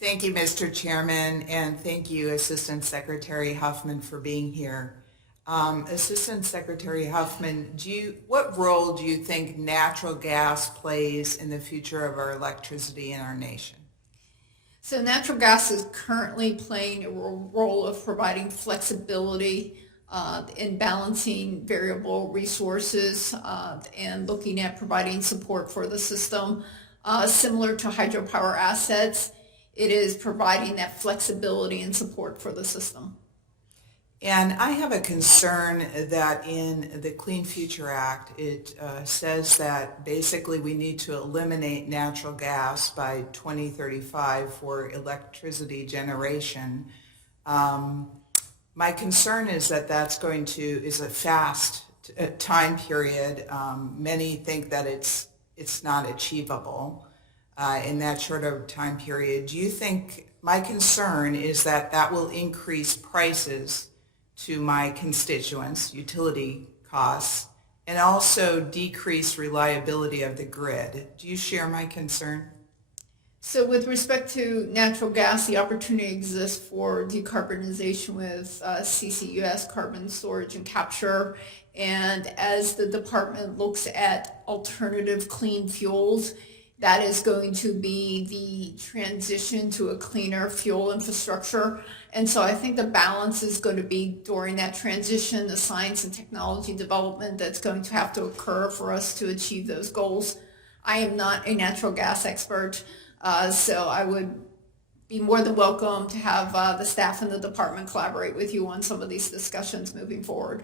Thank you, Mr. Chairman, and thank you, Assistant Secretary Huffman, for being here. Assistant Secretary Huffman, what role do you think natural gas plays in the future of our electricity in our nation? So natural gas is currently playing a role of providing flexibility in balancing variable resources and looking at providing support for the system. Similar to hydropower assets, it is providing that flexibility and support for the system. And I have a concern that in the Clean Future Act, it says that basically we need to eliminate natural gas by 2035 for electricity generation. My concern is that that's is a fast time period. Many think that it's not achievable in that short of time period. Do you think, my concern is that that will increase prices to my constituents, utility costs, and also decrease reliability of the grid. Do you share my concern? So with respect to natural gas, the opportunity exists for decarbonization with CCUS, carbon storage and capture. And as the department looks at alternative clean fuels, that is going to be the transition to a cleaner fuel infrastructure. And so I think the balance is going to be during that transition, the science and technology development that's going to have to occur for us to achieve those goals. I am not a natural gas expert, so I would be more than welcome to have the staff in the department collaborate with you on some of these discussions moving forward.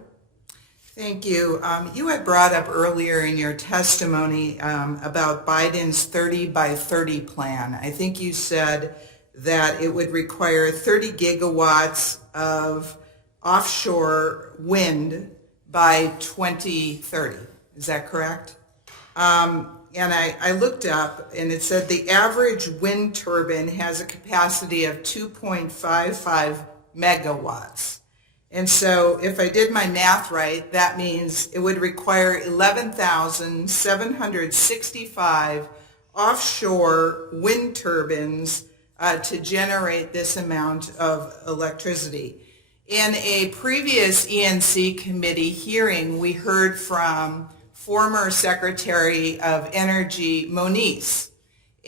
Thank you. You had brought up earlier in your testimony about Biden's 30 by 30 plan. I think you said that it would require 30 gigawatts of offshore wind by 2030. Is that correct? And I looked up and it said the average wind turbine has a capacity of 2.55 megawatts. And so if I did my math right, that means it would require 11,765 offshore wind turbines to generate this amount of electricity. In a previous ENC committee hearing, we heard from former Secretary of Energy Moniz.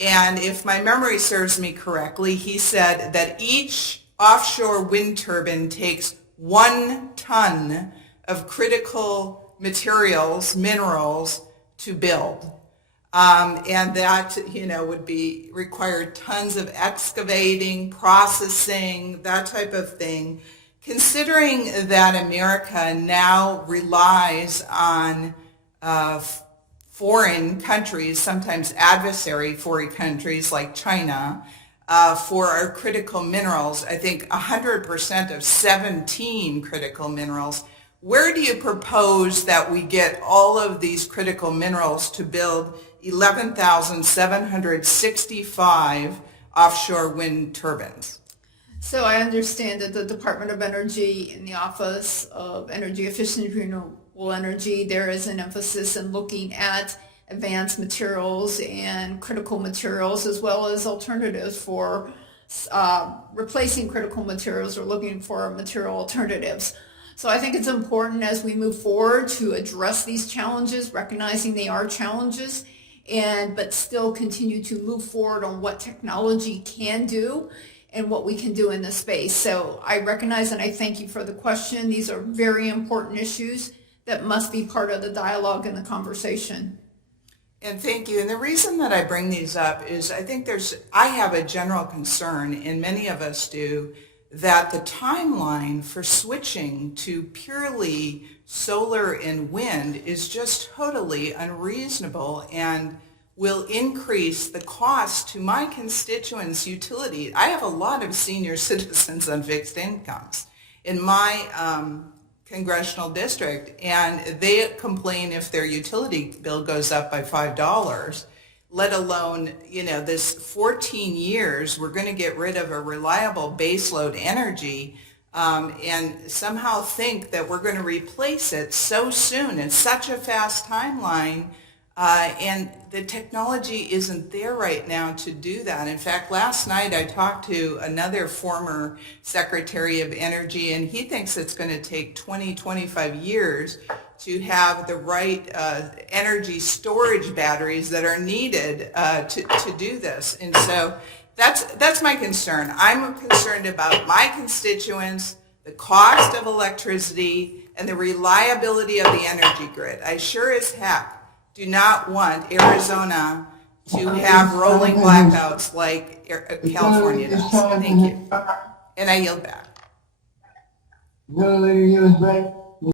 And if my memory serves me correctly, he said that each offshore wind turbine takes 1 ton of critical materials, minerals, to build. And that, would be required tons of excavating, processing, that type of thing. Considering that America now relies on foreign countries, sometimes adversary foreign countries like China, for our critical minerals, I think 100% of 17 critical minerals. Where do you propose that we get all of these critical minerals to build 11,765 offshore wind turbines? So I understand that the Department of Energy in the Office of Energy Efficient Renewable Energy, there is an emphasis in looking at advanced materials and critical materials as well as alternatives for replacing critical materials or looking for material alternatives. So I think it's important as we move forward to address these challenges, recognizing they are challenges, but still continue to move forward on what technology can do and what we can do in this space. So I recognize and I thank you for the question. These are very important issues that must be part of the dialogue and the conversation. And thank you. And the reason that I bring these up is I think I have a general concern, and many of us do, that the timeline for switching to purely solar and wind is just totally unreasonable and will increase the cost to my constituents' utility. I have a lot of senior citizens on fixed incomes in my Congressional District, and they complain if their utility bill goes up by $5, let alone, this 14 years, we're going to get rid of a reliable baseload energy and somehow think that we're going to replace it so soon. It's such a fast timeline. And the technology isn't there right now to do that. In fact, last night I talked to another former Secretary of Energy, and he thinks it's going to take 25 years to have the right energy storage batteries that are needed to do this. And so that's my concern. I'm concerned about my constituents, the cost of electricity, and the reliability of the energy grid. I sure as heck do not want Arizona to have rolling blackouts like California does. Thank you. And I yield back. No, lady, yields back.